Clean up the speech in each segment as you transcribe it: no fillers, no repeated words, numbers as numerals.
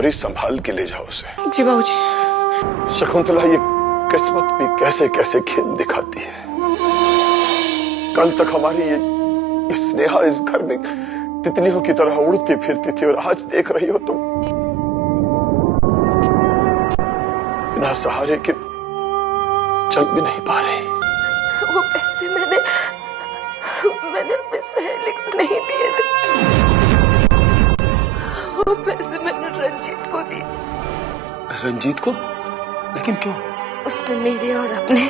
गौरी संभाल के ले जाओ उसे। जी बाबूजी। शकुंतला, ये किस्मत भी कैसे कैसे खेल दिखाती है। कल तक हमारी ये स्नेहा इस घर में तितलियों की तरह उड़ती फिरती थी और आज देख रही हो तुम बिना सहारे के चल भी नहीं पा रही। वो पैसे मैंने अपनी सहेली को नहीं दिए थे, वो पैसे मैंने रंजीत को दिए। रंजीत को? लेकिन क्यों? उसने मेरे और अपने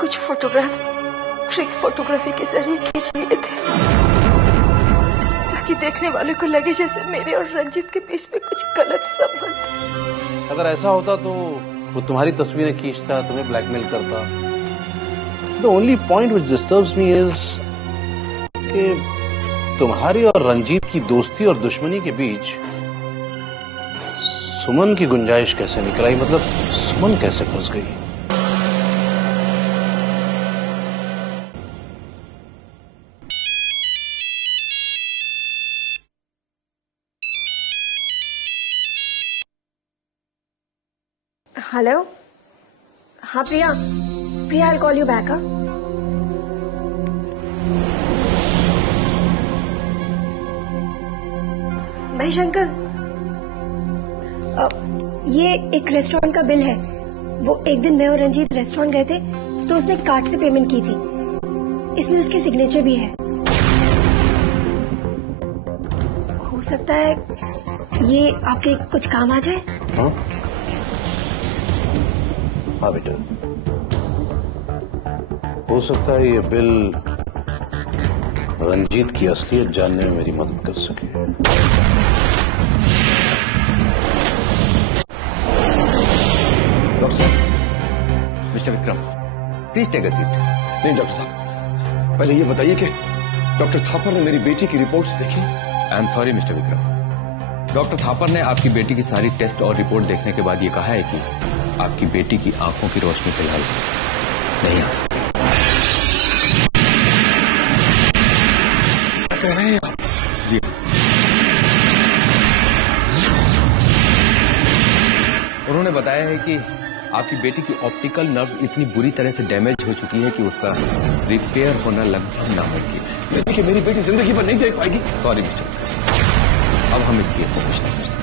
कुछ फोटोग्राफ्स ट्रिक फोटोग्राफी के जरिए खींच लिए थे ताकि देखने वाले को लगे जैसे मेरे और रंजीत के बीच में कुछ गलत संबंध। अगर ऐसा होता तो वो तुम्हारी तस्वीरें खींचता, तुम्हें ब्लैकमेल करता। The only point which disturbs me is कि तुम्हारी और रंजीत की दोस्ती और दुश्मनी के बीच सुमन की गुंजाइश कैसे निकल आई? मतलब सुमन कैसे फंस गई? हेलो, हाँ प्रिया, I'll call you back. Mahesh uncle, ये एक रेस्टोरेंट का बिल है। वो एक दिन मैं और रंजीत रेस्टोरेंट गए थे तो उसने कार्ड से पेमेंट की थी। इसमें उसके सिग्नेचर भी है। हो सकता है ये आपके कुछ काम आ जाए। हाँ बेटा, हो सकता है ये बिल रंजीत की असलियत जानने में मेरी मदद कर सके। डॉक्टर साहब, mister Vikram, please take a seat. नहीं डॉक्टर साहब, पहले ये बताइए कि डॉक्टर थापर ने मेरी बेटी की रिपोर्ट्स देखी? I am sorry mister Vikram, doctor Thapar ने आपकी बेटी की सारी टेस्ट और रिपोर्ट देखने के बाद ये कहा है कि आपकी बेटी की आंखों की रोशनी फिलहाल नहीं आ सकती। कह रहे हैं आप? जी। उन्होंने बताया है कि आपकी बेटी की ऑप्टिकल नर्व इतनी बुरी तरह से डैमेज हो चुकी है कि उसका रिपेयर होना लगभग नामुमकिन है। देखिए, मेरी बेटी जिंदगी भर नहीं देख पाएगी। सॉरी मिस्टर, अब हम इसकी कोशिश नहीं कर सकते।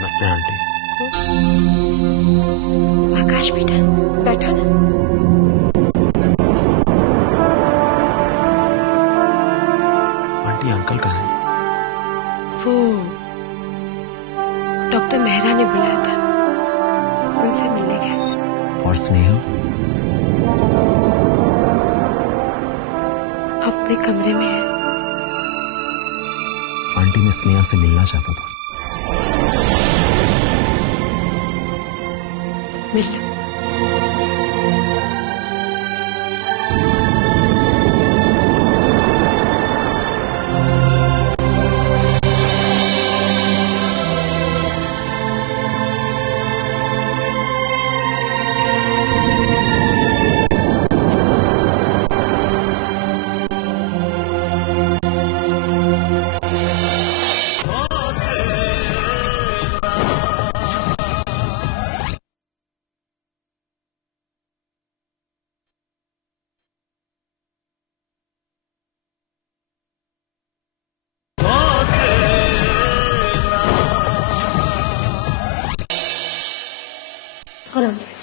नमस्ते आंटी। आकाश बेटा, बैठो ना। आंटी, अंकल कहाँ हैं? वो डॉक्टर मेहरा ने बुलाया था, उनसे मिलने गए। और स्नेहा? अपने कमरे में है। आंटी, मैं स्नेहा से मिलना चाहता था। मिल लो। आराम से।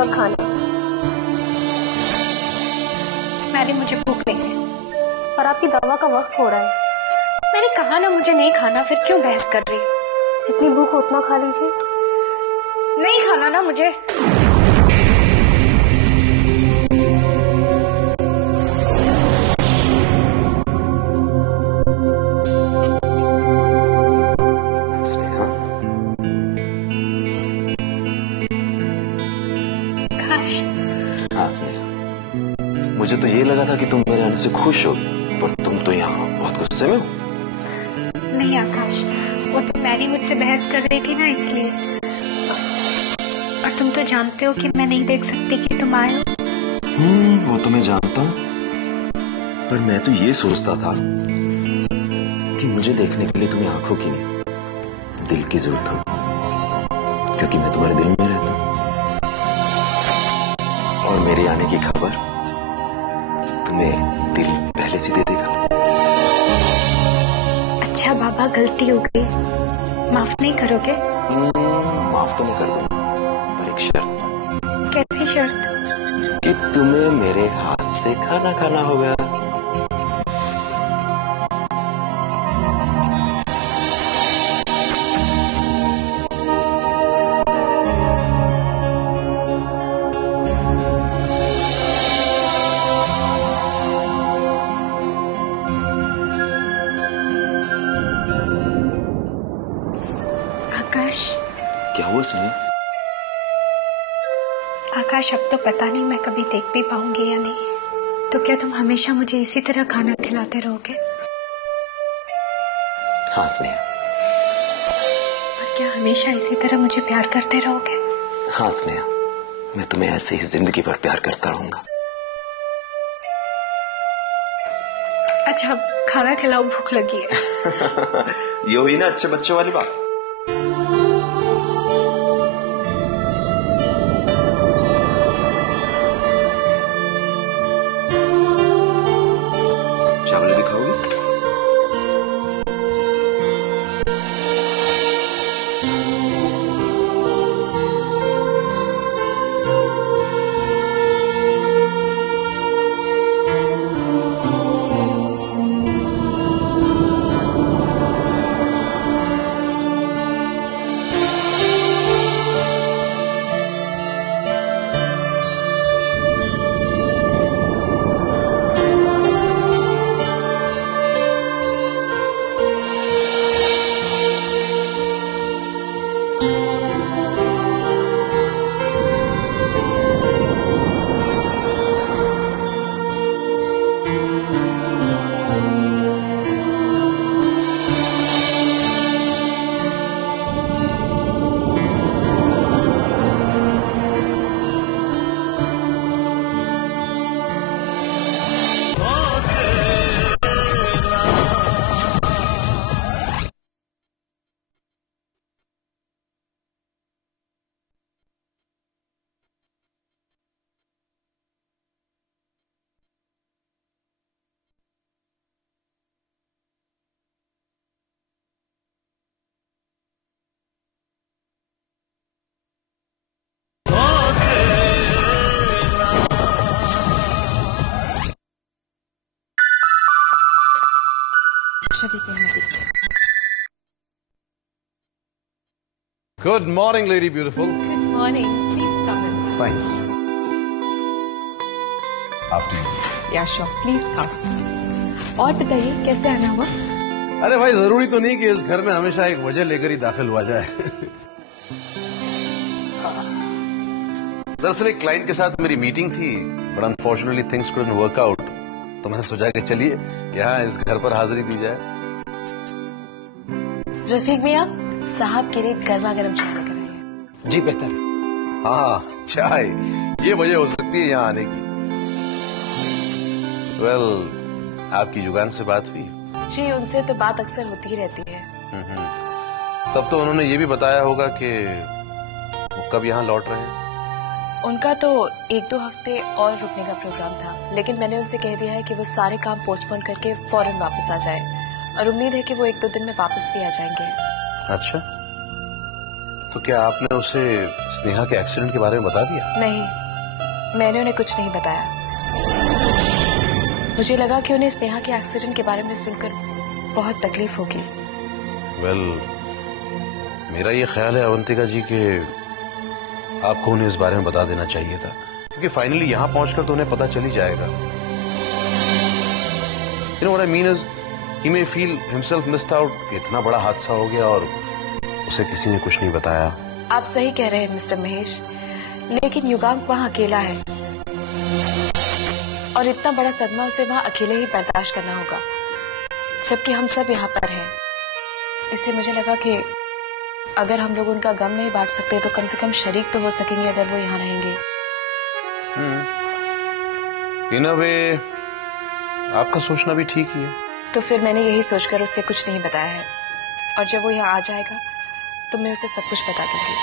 आपका खाना। मैंने मुझे भूख नहीं है और आपकी दवा का वक्त हो रहा है। मैंने कहा ना मुझे नहीं खाना, फिर क्यों बहस कर रही हो? जितनी भूख हो उतना खा लीजिए। नहीं खाना ना मुझे। मुझे तो ये लगा था कि तुम मेरे आने से खुश हो, पर तुम तो यहाँ बहुत गुस्से में हो। नहीं आकाश, वो तो मैरी मुझसे बहस कर रही थी ना, इसलिए। और तुम तो जानते हो कि मैं नहीं देख सकती कि तुम आए हो। वो तो मैं जानता हूँ, पर मैं तो ये सोचता था कि मुझे देखने के लिए तुम्हें आंखों की नहीं, दिल की जरूरत हो, क्योंकि मैं तुम्हारे दिल में रहता हूँ। और मेरे आने की खबर तुम्हें दिल पहले से दे देगा। अच्छा बाबा, गलती हो गई, माफ नहीं करोगे? माफ तो मैं कर दूंगा, पर एक शर्त। कैसी शर्त? कि तुम्हें मेरे हाथ से खाना खाना होगा। आकाश। क्या हुआ स्नेहा? आकाश, अब तो पता नहीं मैं कभी देख भी पाऊंगी या नहीं, तो क्या तुम हमेशा मुझे इसी तरह खाना खिलाते रहोगे? हाँ स्नेहा। और क्या हमेशा इसी तरह मुझे प्यार करते रहोगे? हाँ स्नेहा, मैं तुम्हें ऐसे ही जिंदगी भर प्यार करता रहूंगा। अच्छा, खाना खिलाओ, भूख लगी है। ये हुई ना अच्छे बच्चों वाली बात। चावल भी खाओगी? Good morning, lady beautiful. Good morning. Please come in. Thanks. After you. Yeah, sure. Please come. और बताइए कैसे आना हुआ? अरे भाई, जरूरी तो नहीं कि इस घर में हमेशा एक वजह लेकर ही दाखिल हुआ जाए। दरअसल एक क्लाइंट के साथ मेरी मीटिंग थी, but unfortunately things couldn't work out, तो मैंने सोचा कि चलिए यहाँ इस घर पर हाजिरी दी जाए। रफीक मियाँ, साहब के लिए गर्मा गर्म चाय लेकर आइए। जी बेहतर है। हाँ, चाय, ये वजह हो सकती है यहाँ आने की। आपकी जुगान से बात हुई? जी, उनसे तो बात अक्सर होती ही रहती है। तब तो उन्होंने ये भी बताया होगा कि वो कब यहाँ लौट रहे हैं? उनका तो 1-2 हफ्ते और रुकने का प्रोग्राम था, लेकिन मैंने उनसे कह दिया है कि वो सारे काम पोस्टपोन करके फौरन वापस आ जाए, और उम्मीद है कि वो 1-2 दिन में वापस भी आ जाएंगे। अच्छा, तो क्या आपने उसे स्नेहा के एक्सीडेंट के बारे में बता दिया? नहीं, मैंने उन्हें कुछ नहीं बताया। मुझे लगा कि उन्हें स्नेहा के एक्सीडेंट के बारे में सुनकर बहुत तकलीफ होगी। वेल, मेरा ये ख्याल है अवंतिका जी कि आपको उन्हें इस बारे में बता देना चाहिए था, क्योंकि फाइनली यहाँ पहुंचकर तो उन्हें पता चल ही जाएगा। You know what I mean is, he may feel himself missed out कि इतना बड़ा हादसा हो गया और उसे किसी ने कुछ नहीं बताया। आप सही कह रहे हैं मिस्टर महेश, लेकिन युगांक वहाँ अकेला है और इतना बड़ा सदमा उसे वहाँ अकेले ही बर्दाश्त करना होगा, जबकि हम सब यहाँ पर हैं। इससे मुझे लगा कि अगर हम लोग उनका गम नहीं बांट सकते तो कम से कम शरीक तो हो सकेंगे अगर वो यहाँ रहेंगे। इन अ वे आपका सोचना भी ठीक ही है। तो फिर मैंने यही सोचकर उससे कुछ नहीं बताया है, और जब वो यहाँ आ जाएगा तो मैं उसे सब कुछ बता दूंगी।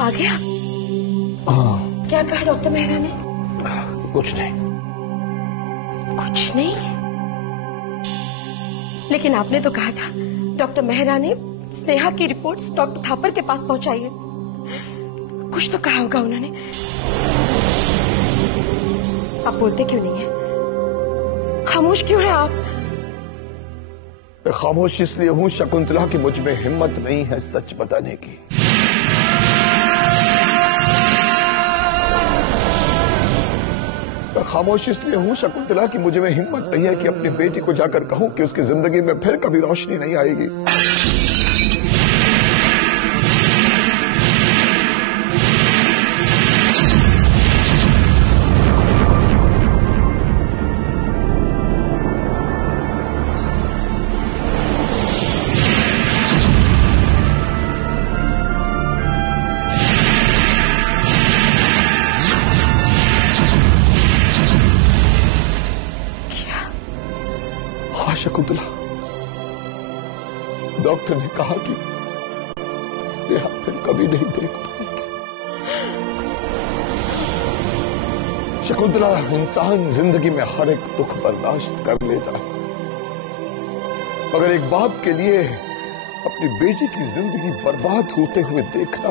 आ गया? क्या कहा डॉक्टर मेहरा ने? कुछ नहीं। कुछ नहीं? लेकिन आपने तो कहा था डॉक्टर मेहरा ने स्नेहा की रिपोर्ट्स डॉक्टर थापर के पास पहुंचाई है। कुछ तो कहा होगा उन्होंने। आप बोलते क्यों नहीं है? खामोश क्यों है आप? मैं खामोश इसलिए हूं शकुंतला कि मुझ में हिम्मत नहीं है सच बताने की। मैं खामोश इसलिए हूं शकुंतला कि मुझे में हिम्मत नहीं है कि अपनी बेटी को जाकर कहूं कि उसकी जिंदगी में फिर कभी रोशनी नहीं आएगी। शकुंतला, डॉक्टर ने कहा कि स्नेहा फिर कभी नहीं देख पाएगी। शकुंतला, इंसान जिंदगी में हर एक दुख बर्दाश्त कर लेता है, मगर एक बाप के लिए अपनी बेटी की जिंदगी बर्बाद होते हुए देखना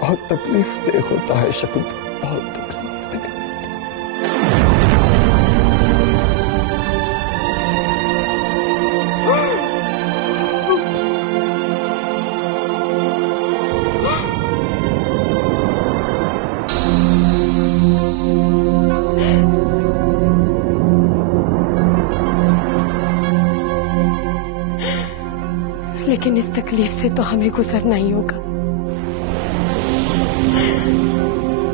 बहुत तकलीफ दे होता है। शकुंतला, बहुत तकलीफ दे। लेकिन इस तकलीफ से तो हमें गुजरना ही होगा,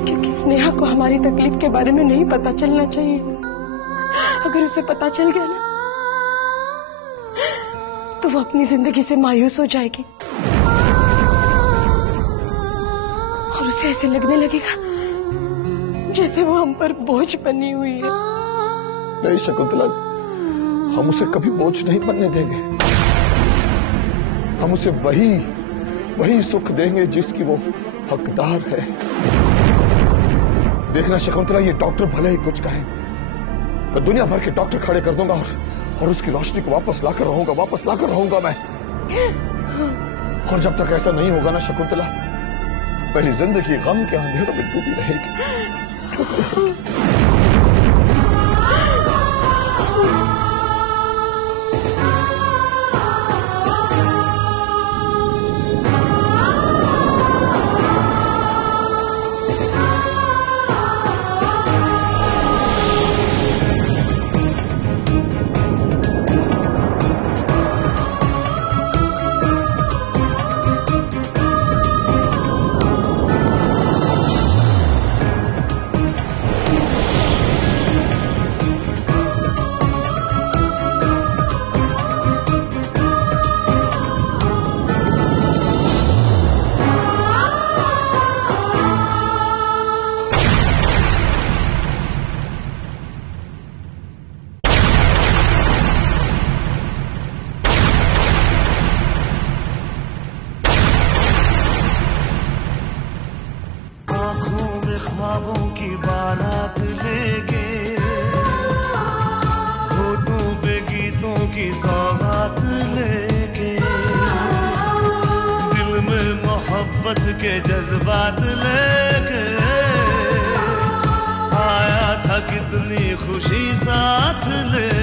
क्योंकि स्नेहा को हमारी तकलीफ के बारे में नहीं पता चलना चाहिए। अगर उसे पता चल गया ना तो वो अपनी जिंदगी से मायूस हो जाएगी और उसे ऐसे लगने लगेगा जैसे वो हम पर बोझ बनी हुई है। नहीं शकुंतला, हम उसे कभी बोझ नहीं बनने देंगे। हम उसे वही सुख देंगे जिसकी वो हकदार है। देखना शकुंतला, ये डॉक्टर भले ही कुछ कहे, मैं दुनिया भर के डॉक्टर खड़े कर दूंगा और उसकी रोशनी को वापस लाकर रहूंगा मैं। और जब तक ऐसा नहीं होगा ना शकुंतला, मेरी जिंदगी गम के अंधेरों में डूबी रहेगी, चुप रहेगी। ख्वाबों की बारात लेके, होठों पे गीतों की सौगात लेके, दिल में मोहब्बत के जज्बात लेके आया था कितनी खुशी साथ ले।